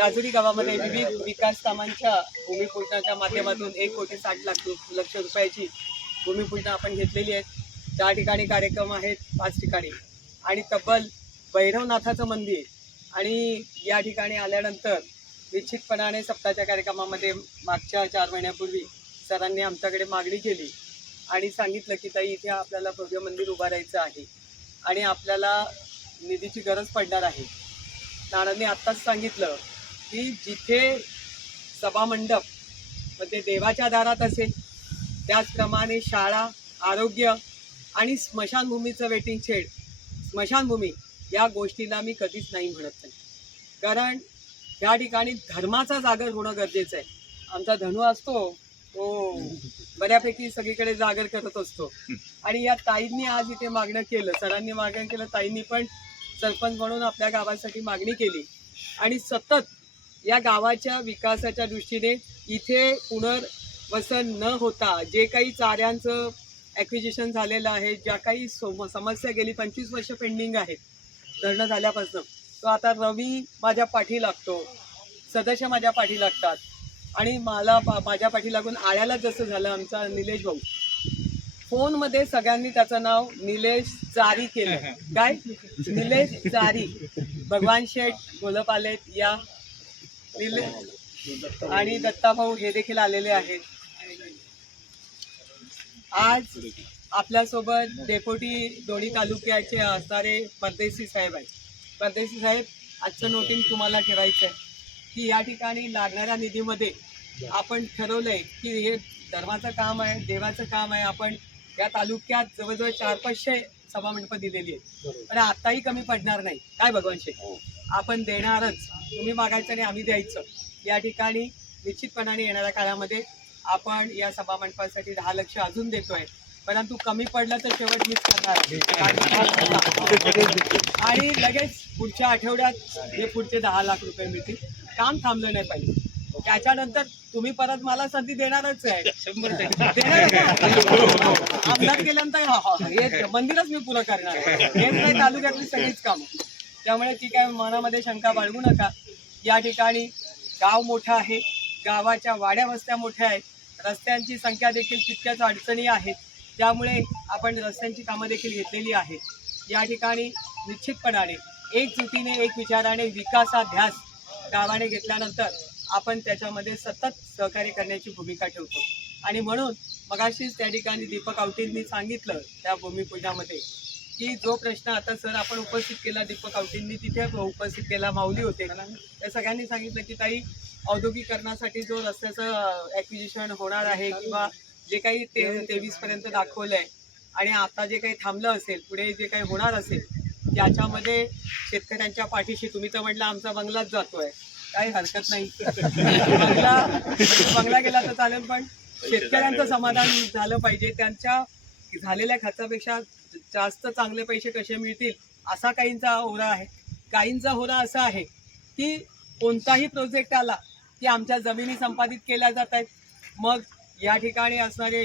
राजुरी गावामध्ये विविध विकास कामांच्या भूमिपूजनाच्या माध्यमातून एक कोटी साठ लाख लक्ष रुपयाची भूमिपूजना आपण घेतलेली आहे त्या ठिकाणी कार्यक्रम आहेत पाच ठिकाणी. आणि तब्बल भैरवनाथाचं मंदिर आणि या ठिकाणी आल्यानंतर निश्चितपणाने सप्ताहाच्या कार्यक्रमामध्ये मागच्या चार महिन्यापूर्वी सरांनी आमच्याकडे मागणी केली आणि सांगितलं की ताई इथे आपल्याला भव्य मंदिर उभारायचं आहे आणि आपल्याला निधीची गरज पडणार आहे. नानांनी आत्ताच सांगितलं की जिथे सभामंडप म्हणजे देवाच्या दारात असेल. त्याचप्रमाणे शाळा आरोग्य आणि स्मशानभूमीचं वेटिंग शेड स्मशानभूमी या गोष्टीला मी कधीच नाही म्हणत नाही. कारण त्या ठिकाणी धर्माचा जागर होणं गरजेचं आहे. आमचा धनु असतो तो बऱ्यापैकी सगळीकडे जागर करत असतो. आणि या ताईंनी आज इथे मागणं केलं सरांनी मागणं केलं ताईंनी पण सरपंच म्हणून आपल्या गावासाठी मागणी केली. आणि सतत या गावाच्या विकासाच्या दृष्टीने इथे पुनर्वसन न होता जे काही चाऱ्यांचं ॲक्विजिशन झालेलं आहे ज्या काही सम समस्या गेली पंचवीस वर्ष पेंडिंग आहेत धरणं झाल्यापासून. तो आता रवी माझ्या पाठी लागतो सदस्य माझ्या पाठी लागतात आणि मला पा- माझ्या पाठी लागून आळ्याला जसं झालं आमचा निलेश भाऊ. फोनमध्ये सगळ्यांनी त्याचं नाव निलेश जारी केलं. काय? निलेश जारी. भगवान शेठ गोलपालेत या आणि आणि दत्ताभाऊ हे देखील आलेले आहेत. आज आपल्यासोबत डेपोटी दोन्ही तालुक्याचे असणारे परदेशी साहेब आहेत. परदेशी साहेब आजचं नोटिंग तुम्हाला ठेवायचं आहे. की या ठिकाणी लागणाऱ्या निधीमध्ये आपण ठरवलंय की हे धर्माचं काम आहे देवाचं काम आहे आपण या तालुक्यात जवळजवळ चार पाचशे सभामंडपं दिलेली आहेत. पण आताही कमी पडणार नाही. काय भगवान शेख हो. आपण देणारच तुम्ही मागायचं आणि आम्ही द्यायचं. या ठिकाणी निश्चितपणाने येणाऱ्या काळामध्ये आपण या सभामंडपासाठी दहा लक्ष अजून देतोय. परंतु कमी पडलं तर शेवट मीच करणार. आणि लगेच पुढच्या आठवड्यात हे पुढचे दहा लाख रुपये मिळतील. काम थांबलं नाही पाहिजे. त्याच्यानंतर तुम्ही परत मला संधी देणारच आहे. शंभर अपघात केल्यानंतर हा- मंदिरच मी पुरं करणार आहे. हेच नाही तालुक्यातली सगळीच कामं. त्यामुळे ती काय मनामध्ये शंका बाळगू नका. या ठिकाणी गाव मोठं आहे. गावाच्या वाड्या वस्त्या मोठ्या आहेत. रस्त्यांची संख्या देखील तितक्याच अडचणी आहेत. त्यामुळे आपण रस्त्यांची कामं देखील घेतलेली आहेत. या ठिकाणी निश्चितपणाने एकजुटीने एक विचाराने विकासाध्यास गावाने घेतल्यानंतर आपण त्याच्यामध्ये सतत सहकार्य करण्याची भूमिका ठेवतो. आणि म्हणून मगाशीच त्या ठिकाणी दीपक आवटींनी सांगितलं त्या भूमिपूजनामध्ये. की जो प्रश्न आता सर आपण उपस्थित केला दीपक आवटींनी तिथे उपस्थित केला माऊली होते. त्या सगळ्यांनी सांगितलं की ताई औद्योगिकरणासाठी जो रस्त्याचं ॲक्विजिशन होणार आहे किंवा जे काही ते तेवीस पर्यंत दाखवलं आहे आणि आता जे काही थांबलं असेल पुढे जे काही होणार असेल त्याच्यामध्ये शेतकऱ्यांच्या पाठीशी तुम्ही तर म्हटलं आमचा बंगलाच जातोय. काही हरकत नाही. बंगला बंगला गेला तर चालेल पण शेतकऱ्यांचं समाधान झालं पाहिजे. त्यांच्या झालेल्या खर्चापेक्षा जास्त चांगले पैसे कसे मिळतील असा काहींचा होरा आहे. काहींचा होरा असा आहे की कोणताही प्रोजेक्ट आला की आमच्या जमिनी संपादित केल्या जात आहेत. मग या ठिकाणी असणारे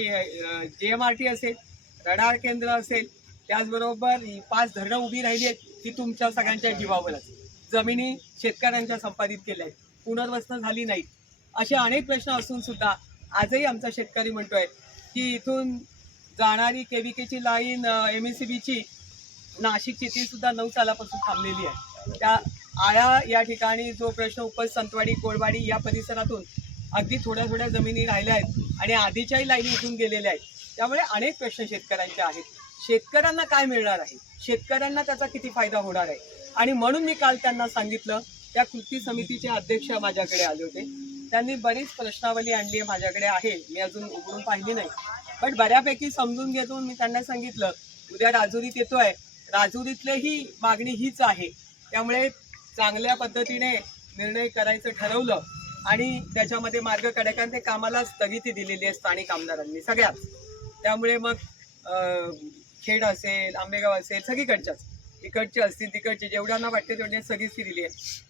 जे एम आर टी असेल रडार केंद्र असेल त्याचबरोबर पाच धरणं उभी राहिली आहेत ती तुमच्या सगळ्यांच्या जीवावरच जमिनी शेतकऱ्यांच्या संपादित केल्या आहेत. पुनर्वसन झाली नाही असे अनेक प्रश्न असून सुद्धा आजही आमचा शेतकरी म्हणतोय की इथून जाणारी केव्हीकेची लाईन एम एस सी बीची नाशिकची ती सुद्धा नऊ सालापासून थांबलेली आहे. त्या आळा या ठिकाणी जो प्रश्न उपज संतवाडी कोळवाडी या परिसरातून अगदी थोड्या थोड्या जमिनी राहिल्या आहेत आणि आधीच्याही लाईनी इथून गेलेल्या आहेत. त्यामुळे अनेक प्रश्न शेतकऱ्यांचे आहेत. शेतकऱ्यांना काय मिळणार आहे? शेतकऱ्यांना त्याचा किती फायदा होणार आहे? आणि म्हणून मी काल त्यांना सांगितलं त्या कृती समितीचे अध्यक्ष माझ्याकडे आले होते. त्यांनी बरीच प्रश्नावली आणली आहे माझ्याकडे आहे. मी अजून उघडून पाहिली नाही. पण बऱ्यापैकी समजून घेतो मी त्यांना सांगितलं उद्या राजुरीत येतोय. राजुरीतली मागणी हीच आहे. त्यामुळे चांगल्या पद्धतीने निर्णय करायचं ठरवलं आणि त्याच्यामध्ये मार्ग काढायचा ते कामाला स्थगिती दिलेली आहे स्थानिक आमदारांनी सगळ्याच. त्यामुळे मग खेड असेल आंबेगाव असेल सगळीकडच्याच. इकडचे असतील तिकडचे. जेवढ्यांना वाटते तेवढ्या सगळीच दिली आहे.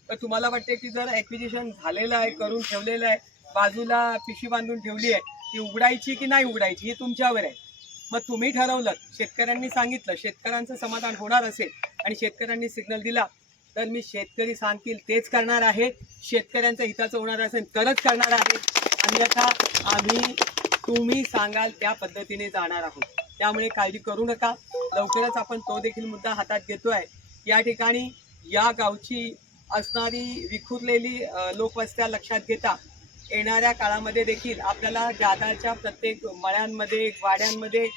तर तुम्हाला वाटते की जर ॲक्विजिशन झालेलं आहे करून ठेवलेलं आहे बाजूला पिशी बांधून ठेवली आहे ती उघडायची की नाही उघडायची हे तुमच्यावर आहे. मग तुम्ही ठरवलं शेतकऱ्यांनी सांगितलं शेतकऱ्यांचं समाधान होणार असेल आणि शेतकऱ्यांनी सिग्नल दिला तर मी शेतकरी सांगतील तेच करणार आहे. शेतकऱ्यांच्या हिताचं होणार असेल तरच करणार आहे. अन्यथा आम्ही तुम्ही सांगाल त्या पद्धतीने जाणार आहोत. त्यामुळे काळजी करू नका. लवकरच आपण तो देखील मुद्दा हातात घेतोय. या ठिकाणी या गावची असणारी विखुरलेली लोकवस्त्या लक्षात घेता येणाऱ्या काळामध्ये देखील आपल्याला जादाच्या प्रत्येक मळ्यांमध्ये वाड्यांमध्ये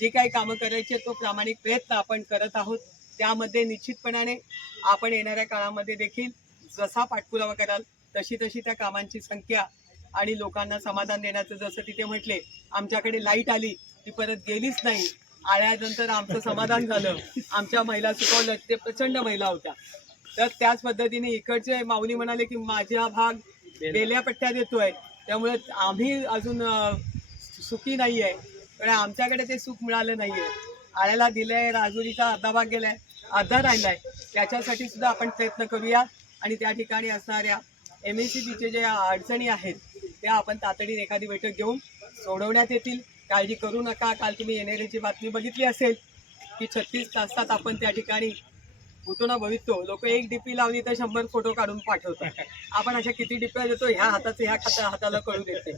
जे काही कामं करायचे तो प्रामाणिक प्रयत्न आपण करत आहोत. त्यामध्ये निश्चितपणाने आपण येणाऱ्या काळामध्ये देखील जसा पाठपुरावा कराल तशी तशी त्या कामांची संख्या आणि लोकांना समाधान देण्याचं जसं तिथे म्हटले आमच्याकडे लाइट आली ती परत गेलीच नाही. आल्यानंतर आमचं समाधान झालं. आमच्या महिला सुकवलं ते प्रचंड महिला होत्या. तर त्याच पद्धतीने इकडचे माऊली म्हणाले की माझा भाग बेल्या पट्ट्या देतोय. त्यामुळे आम्ही अजून सुखी नाही आहे पण आमच्याकडे ते सुख मिळालं नाही आहे आळ्याला दिलंय राजुरीचा अर्धा भाग गेलाय अर्धा राहिलाय. त्याच्यासाठी सुद्धा आपण प्रयत्न करूया. आणि त्या ठिकाणी असणाऱ्या एम एस सी बीचे ज्या अडचणी आहेत त्या आपण तातडीने एखादी बैठक घेऊन सोडवण्यात येतील. काळजी करू नका. काल तुम्ही येणाऱ्याची बातमी बघितली असेल की छत्तीस तासात आपण त्या ठिकाणी उतोना ना लोक एक डीपी लावली तर शंभर फोटो काढून पाठवतात. आपण अशा किती डिप्या देतो ह्या हाताचं ह्या खाता हाताला कळू देते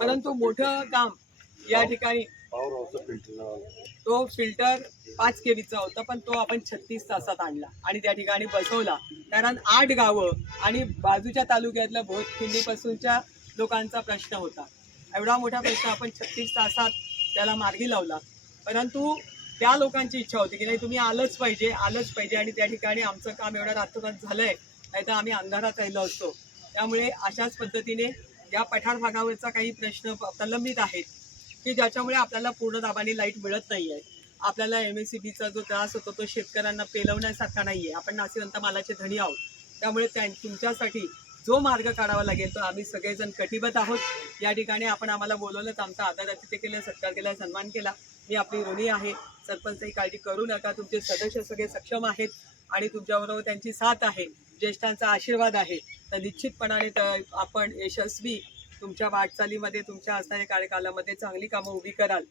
परंतु मोठं काम या ठिकाणी तो फिल्टर पाच केबीचा होता पण तो आपण छत्तीस तासात आणला आणि त्या ठिकाणी बसवला. कारण आठ गावं आणि बाजूच्या तालुक्यातल्या भोजखिंडीपासूनच्या लोकांचा प्रश्न होता. एवढा मोठा प्रश्न आपण छत्तीस तासात त्याला मार्गी लावला. परंतु त्या लोकांची इच्छा होती की नाही तुम्ही आलंच पाहिजे आलंच पाहिजे आणि त्या ठिकाणी आमचं काम एवढं रातोरात झालंय नाही तर आम्ही अंधारात राहिलो असतो. त्यामुळे अशाच पद्धतीने या पठार भागावरचा काही प्रश्न प्रलंबित आहेत की ज्याच्यामुळे आपल्याला पूर्ण दाबाने लाइट मिळत नाही आहे आपल्याला एम एस सी बीचा जो त्रास होतो तो शेतकऱ्यांना पेलवण्यासारखा नाही आहे आपण नाशिवंत मालाचे धनी आहोत. त्यामुळे त्या तुमच्यासाठी जो मार्ग काढावा लागेल तो आम्ही सगळेजण कटिबद्ध आहोत. या ठिकाणी आपण आम्हाला बोलवलं आमचा आदर अतिथी केला सत्कार केला सन्मान केला. मी आपली ऋणी आहे. सरपंचही काळजी करू नका. तुमचे सदस्य सगळे सक्षम आहेत आणि तुमच्याबरोबर त्यांची साथ आहे. ज्येष्ठांचा आशीर्वाद आहे. तर निश्चितपणाने तर आपण यशस्वी तुमच्या वाटचालीमध्ये तुमच्या असणाऱ्या कार्यकालामध्ये चांगली कामं उभी कराल.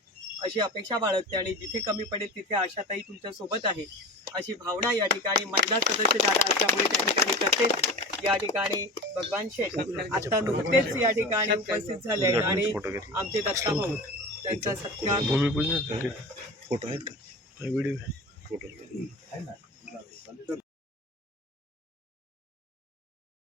अशी अपेक्षा बाळगते आणि जिथे कमी पडेल तिथे आशाताई तुमच्यासोबत आहे. अशी भावना या ठिकाणी महिला सदस्य जादा असल्यामुळे त्या ठिकाणी करते. या ठिकाणी भगवान शेठ आता नुकतेच या ठिकाणी उपस्थित झाले आणि आमचे दत्ता भाऊ त्यांचा सत्कार भूमिपूजन फोटो आहेत का? Video photo